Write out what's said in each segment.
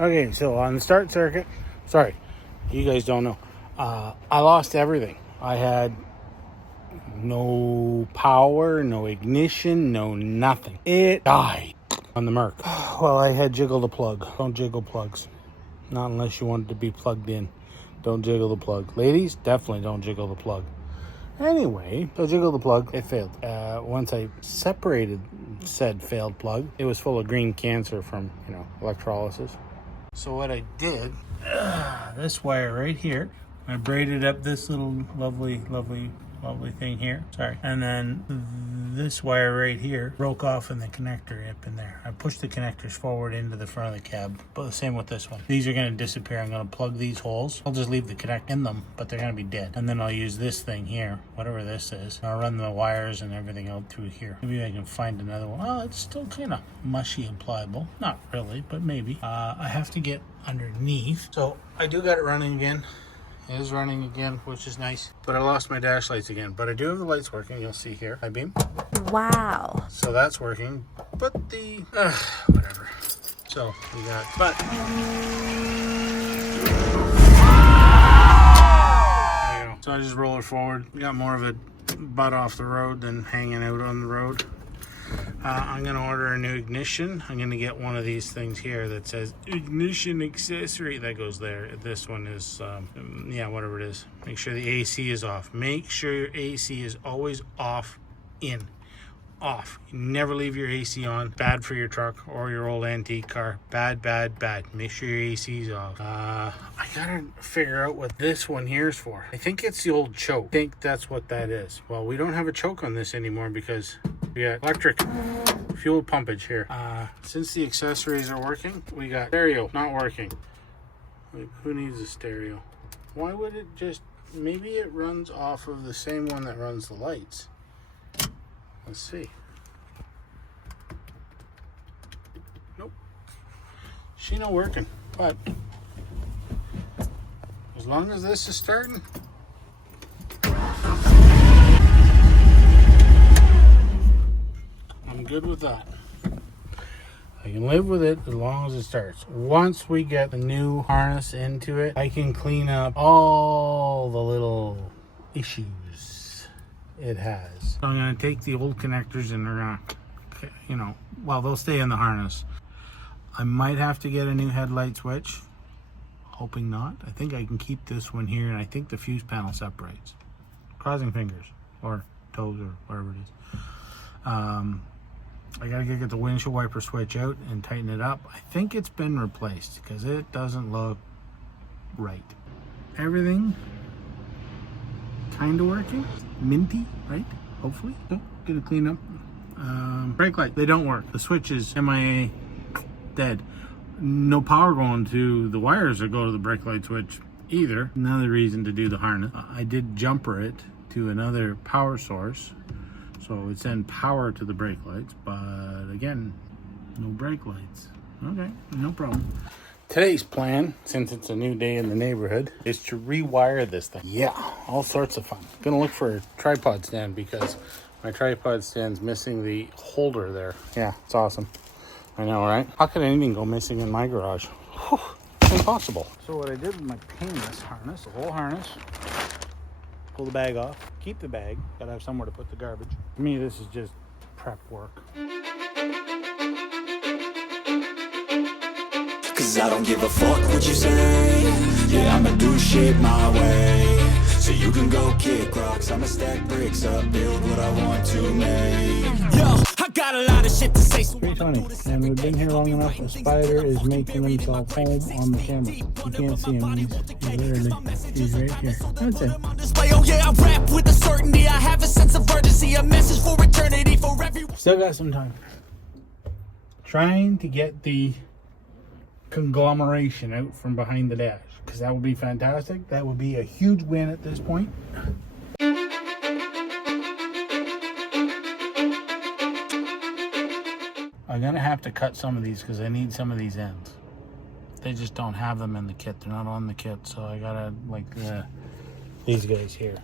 Okay, so on the start circuit, sorry, you guys don't know, I lost everything. I had no power, no ignition, no nothing. It died on the Merc. Well, I had jiggled the plug. Don't jiggle plugs. Not unless you want it to be plugged in. Don't jiggle the plug. Ladies, definitely don't jiggle the plug. Anyway, so jiggle the plug, it failed. Once I separated said failed plug, it was full of green cancer from, electrolysis. So what I did, this wire right here, I braided up this little lovely thing here. Sorry. And then this wire right here broke off in the connector up in there. I pushed the connectors forward into the front of the cab, but the same with this one. These are going to disappear. I'm going to plug these holes. I'll just leave the connect in them, but they're going to be dead. And then I'll use this thing here, whatever this is. I'll run the wires and everything out through here. Maybe I can find another one. Oh, it's still kind of mushy and pliable. Not really, but maybe. I have to get underneath. So I do got it running again. It is running again, which is nice. But I lost my dash lights again. But I do have the lights working. You'll see here. High beam. Wow. So that's working. But the... whatever. So we got... But... There you go. So I just roll it forward. We got more of a butt off the road than hanging out on the road. I'm going to order a new ignition. I'm going to get one of these things here that says ignition accessory. That goes there. This one is, whatever it is. Make sure the AC is off. Make sure your AC is always off, in. Off. You never leave your AC on. Bad for your truck or your old antique car. Bad, bad, bad. Make sure your AC is off. I gotta figure out what this one here is for. I think it's the old choke. I think that's what that is. Well, we don't have a choke on this anymore because we got electric fuel pumpage here. Since the accessories are working, we got stereo not working. Like, who needs a stereo? Why would it just... Maybe it runs off of the same one that runs the lights. Let's see. Nope. She not working, but as long as this is starting, I'm good with that. I can live with it as long as it starts. Once we get the new harness into it, I can clean up all the little issues it has. So I'm going to take the old connectors and they're going to, they'll stay in the harness. I might have to get a new headlight switch. Hoping not. I think I can keep this one here, and I think the fuse panel separates. Crossing fingers, or toes, or whatever it is. I got to get the windshield wiper switch out and tighten it up. I think it's been replaced because it doesn't look right. Everything kind of working. Minty, right? Hopefully. So, gonna clean up. Brake light, they don't work. The switch is MIA, dead. No power going to the wires that go to the brake light switch either. Another reason to do the harness. I did jumper it to another power source, so it would send power to the brake lights, but again, no brake lights. Okay, no problem. Today's plan, since it's a new day in the neighborhood, is to rewire this thing. Yeah, all sorts of fun. Gonna look for a tripod stand because my tripod stand's missing the holder there. Yeah, it's awesome. I know, right? How could anything go missing in my garage? Whew, impossible. So what I did with my painless harness, the whole harness, pull the bag off, keep the bag, gotta have somewhere to put the garbage. For me, this is just prep work. Cause I don't give a fuck what you say. Yeah, I'ma do shit my way. So you can go kick rocks, I'ma stack bricks up, build what I want to make. Yo, I got a lot of shit to say, so 320, and we've been here long enough. The spider is making himself home on the camera. You can't see him, he's right here. That's it. Oh yeah, I rap with a certainty, I have a sense of urgency, a message for eternity, for everyone. Still got some time. Trying to get the conglomeration out from behind the dash, because that would be fantastic. That would be a huge win at this point. I'm gonna have to cut some of these because I need some of these ends. They just don't have them in the kit. They're not on the kit, so I gotta, like, these guys here.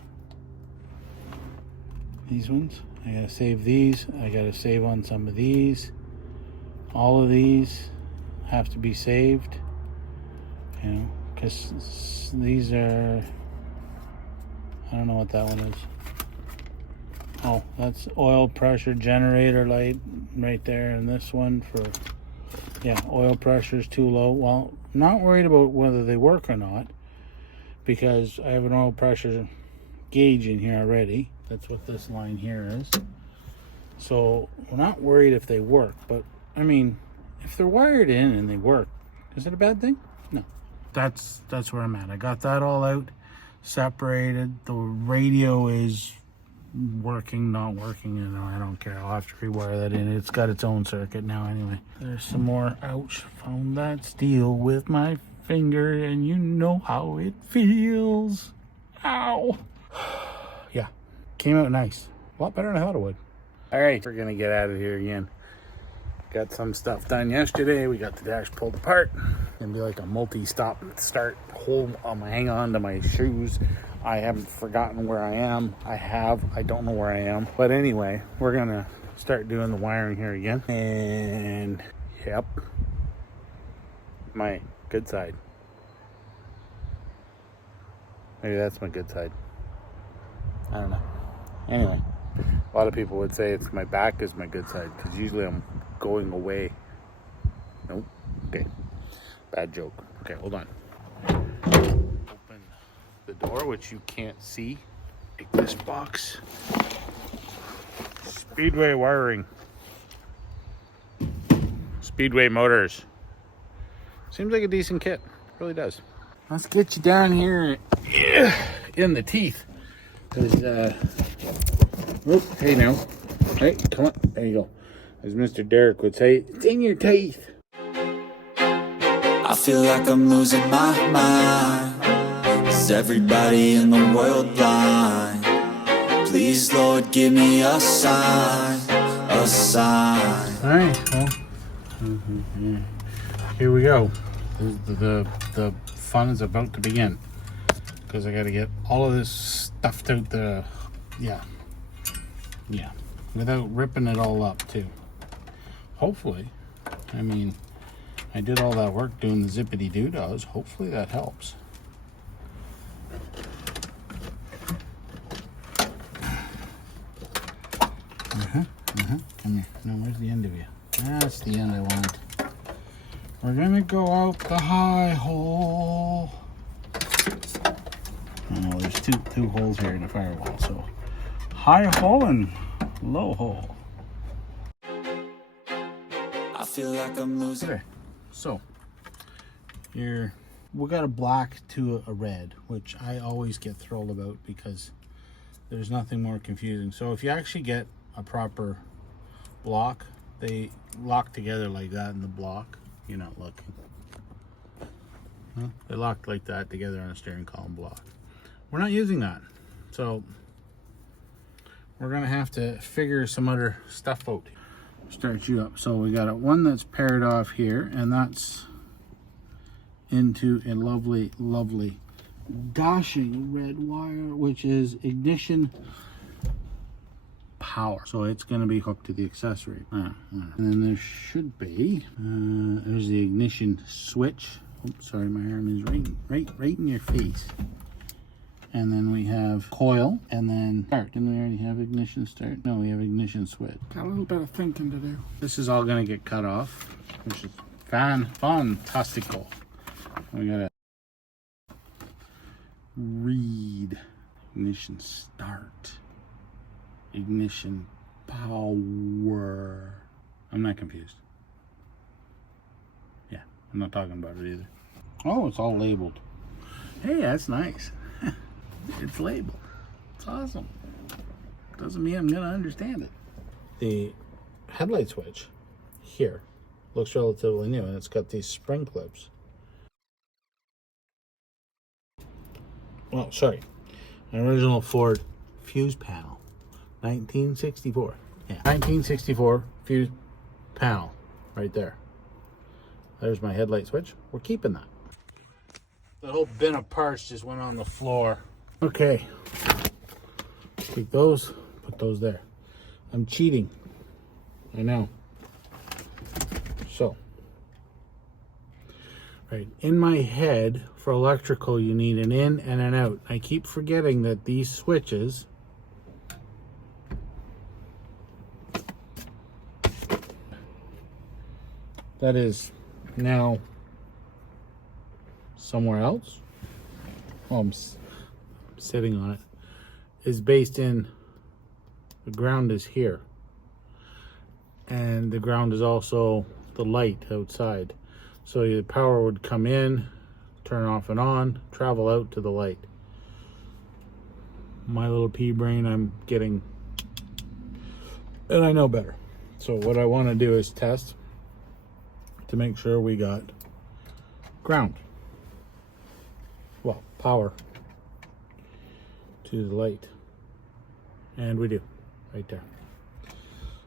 These ones, I gotta save these. I gotta save on some of these. All of these. have to be saved, you know, because these are, I don't know what that one is. Oh, that's oil pressure generator light right there, and this one for, yeah, oil pressure is too low. Well, I'm not worried about whether they work or not, because I have an oil pressure gauge in here already. That's what this line here is. So we're not worried if they work, but I mean, if they're wired in and they work, is it a bad thing? No. That's where I'm at. I got that all out, separated. The radio is working, not working, and I don't care. I'll have to rewire that in. It's got its own circuit now anyway. There's some more. Ouch. Found that steel with my finger, and you know how it feels. Ow. Yeah. Came out nice. A lot better than I thought it would. Alright, we're gonna get out of here again. Got some stuff done yesterday. We got the dash pulled apart. Gonna be like a multi-stop start. Hang on to my shoes. I haven't forgotten where I am. I don't know where I am. But anyway, we're gonna start doing the wiring here again. And yep, my good side. Maybe that's my good side. I don't know. Anyway, a lot of people would say it's my back is my good side, because usually I'm going away. Nope. Okay. Bad joke. Okay, hold on. Open the door, which you can't see. Take this box. Speedway wiring. Speedway motors. Seems like a decent kit. It really does. Let's get you down here in the teeth. Because, whoop, hey now. Hey, come on. There you go. As Mr. Derek would say, it's in your teeth. I feel like I'm losing my mind. Is everybody in the world blind? Please, Lord, give me a sign, a sign. Alright, well, here we go. The fun is about to begin. Because I got to get all of this stuffed out the, yeah, without ripping it all up too. Hopefully, I mean, I did all that work doing the zippity doo-dahs. Hopefully that helps. Come here. No, where's the end of you? That's the end I want. We're gonna go out the high hole. Oh, there's two holes here in the firewall, so high hole and low hole. I feel like I'm losing. Okay, so we got a black to a red, which I always get thrilled about because there's nothing more confusing. So if you actually get a proper block, they lock together like that in the block. You're not looking. Huh? They locked like that together on a steering column block. We're not using that, so we're gonna have to figure some other stuff out. Start you up. So we got one that's paired off here, and that's into a lovely, lovely, dashing red wire, which is ignition power. So it's going to be hooked to the accessory. And then there should be, there's the ignition switch. Oops, sorry, my arm is right in your face. And then we have coil, and then start. Didn't we already have ignition start? No, we have ignition switch. Got a little bit of thinking to do. This is all going to get cut off, which is fantastical. We got to read ignition start, ignition power. I'm not confused. Yeah, I'm not talking about it either. Oh, it's all labeled. Hey, that's nice. It's labeled. It's awesome. Doesn't mean I'm gonna understand it. The headlight switch here looks relatively new, and it's got these spring clips. Well, sorry, an original Ford fuse panel, 1964. Yeah, 1964 fuse panel, right there. There's my headlight switch. We're keeping that. The whole bin of parts just went on the floor. Okay, take those, put those there. I'm cheating, I know. So, Right, in my head, for electrical, you need an in and an out. I keep forgetting that these switches that is now somewhere else. Oh, I'm sitting on it. Is based in, the ground is here. And the ground is also the light outside. So the power would come in, turn off and on, travel out to the light. My little pea brain, I'm getting, and I know better. So what I want to do is test to make sure we got ground. Well, power to the light. And we do, right there.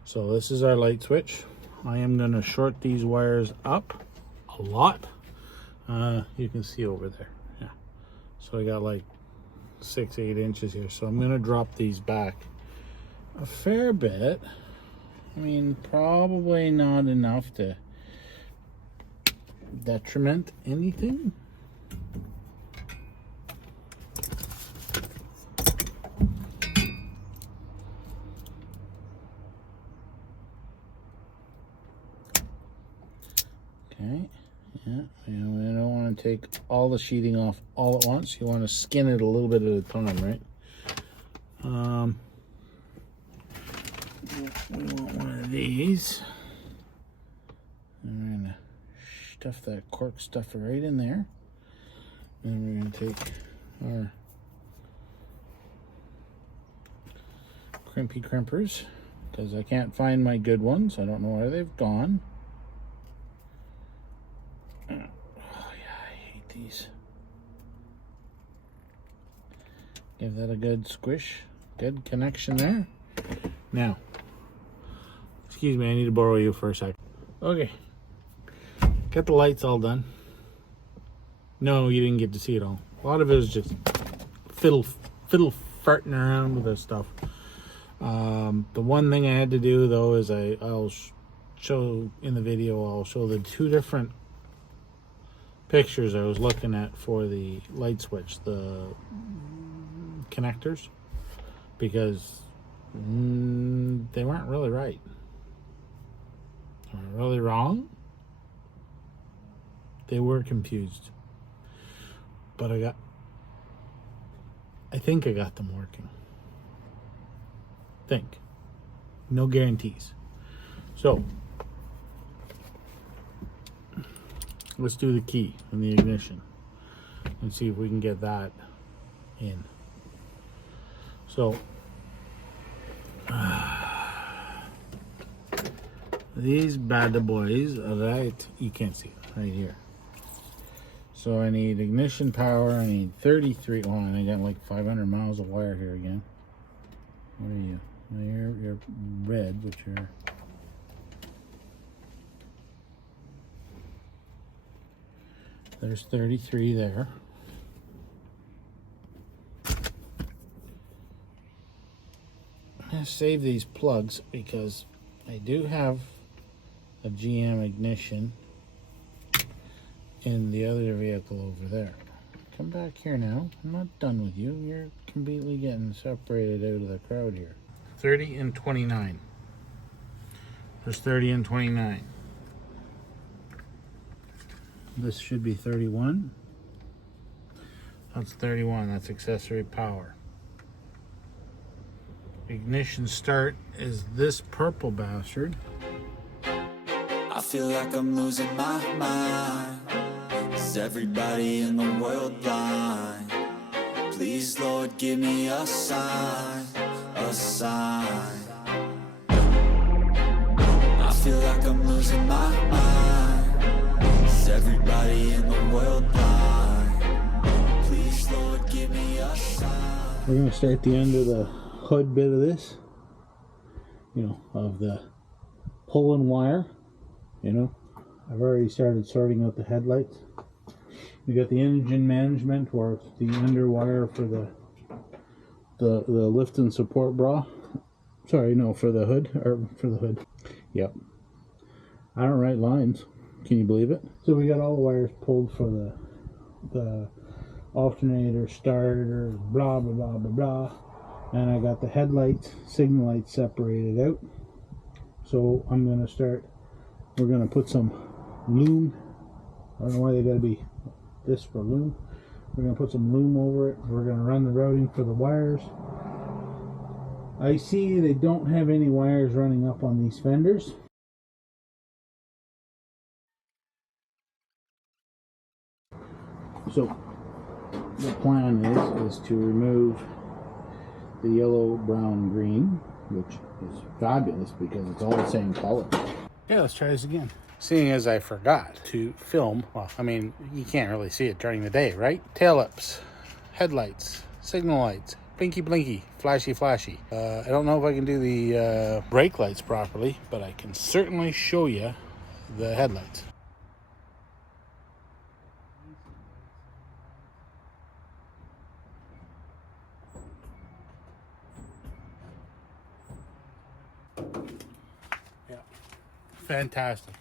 So this is our light switch. I am going to short these wires up a lot. You can see over there. Yeah. So I got like 6-8 inches here. So I'm going to drop these back a fair bit. I mean, probably not enough to detriment anything. Okay, yeah, I don't want to take all the sheeting off all at once. You want to skin it a little bit at a time, right? We want one of these. And we're going to stuff that cork stuffer right in there. And we're going to take our crimpy crimpers, because I can't find my good ones. I don't know where they've gone. Oh yeah, I hate these. Give that a good squish. Good connection there. Now, excuse me, I need to borrow you for a sec. Okay. Got the lights all done. No, you didn't get to see it all. A lot of it was just fiddle farting around with this stuff. The one thing I had to do though is I'll show in the video, I'll show the two different pictures I was looking at for the light switch, the connectors, because they weren't really right. They were really wrong. They were confused. But I think I got them working. No guarantees. So let's do the key and the ignition and see if we can get that in. So these bad boys are right, you can't see it, right here. So I need ignition power, I need 33, oh, and I got like 500 miles of wire here again. What are you? Well, you're red, but you're... There's 33 there. I'm going to save these plugs because I do have a GM ignition in the other vehicle over there. Come back here now. I'm not done with you. You're completely getting separated out of the crowd here. 30 and 29. There's 30 and 29. This should be 31. That's 31. That's accessory power. Ignition start is this purple bastard. I feel like I'm losing my mind. Is everybody in the world blind? Please, Lord, give me a sign, a sign. I feel like I'm losing my mind. Is everybody in the world blind? Please, Lord, give me a sign. We're going to start the end of the hood bit of this, you know, of the pulling wire. You know, I've already started sorting out the headlights. We got the engine management, or it's the underwire for the lift and support bra. Sorry, no, for the hood, or for the hood. Yep. I don't write lines. Can you believe it? So we got all the wires pulled for the alternator, starter, blah, blah, blah, blah, blah. And I got the headlights, signal lights separated out. So I'm going to start, we're going to put some loom. I don't know why they got to be this for loom. We're going to put some loom over it. We're going to run the routing for the wires. I see they don't have any wires running up on these fenders. So the plan is to remove the yellow, brown, green, which is fabulous because it's all the same color. Yeah, let's try this again. Seeing as I forgot to film, well, I mean, you can't really see it during the day, right? Tail lights, headlights, signal lights, blinky blinky, flashy flashy. I don't know if I can do the brake lights properly, but I can certainly show you the headlights. Yeah, fantastic.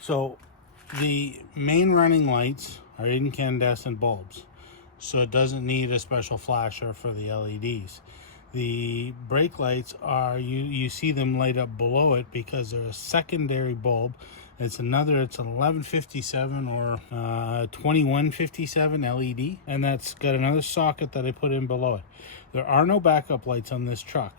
So the main running lights are incandescent bulbs, so it doesn't need a special flasher for the LEDs. The brake lights are, you see them light up below it because they're a secondary bulb. It's an 1157 or 2157 LED, and that's got another socket that I put in below it. There are no backup lights on this truck.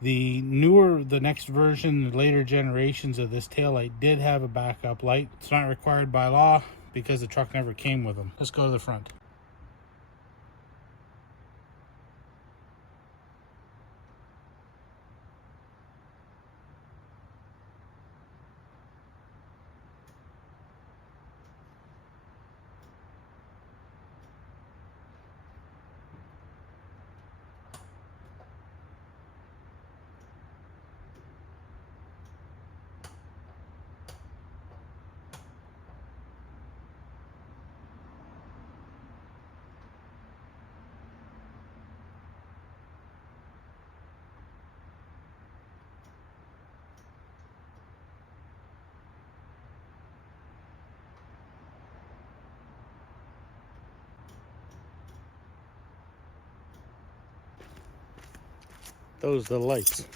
The next version, the later generations of this taillight did have a backup light. It's not required by law because the truck never came with them. Let's go to the front. Those are the lights.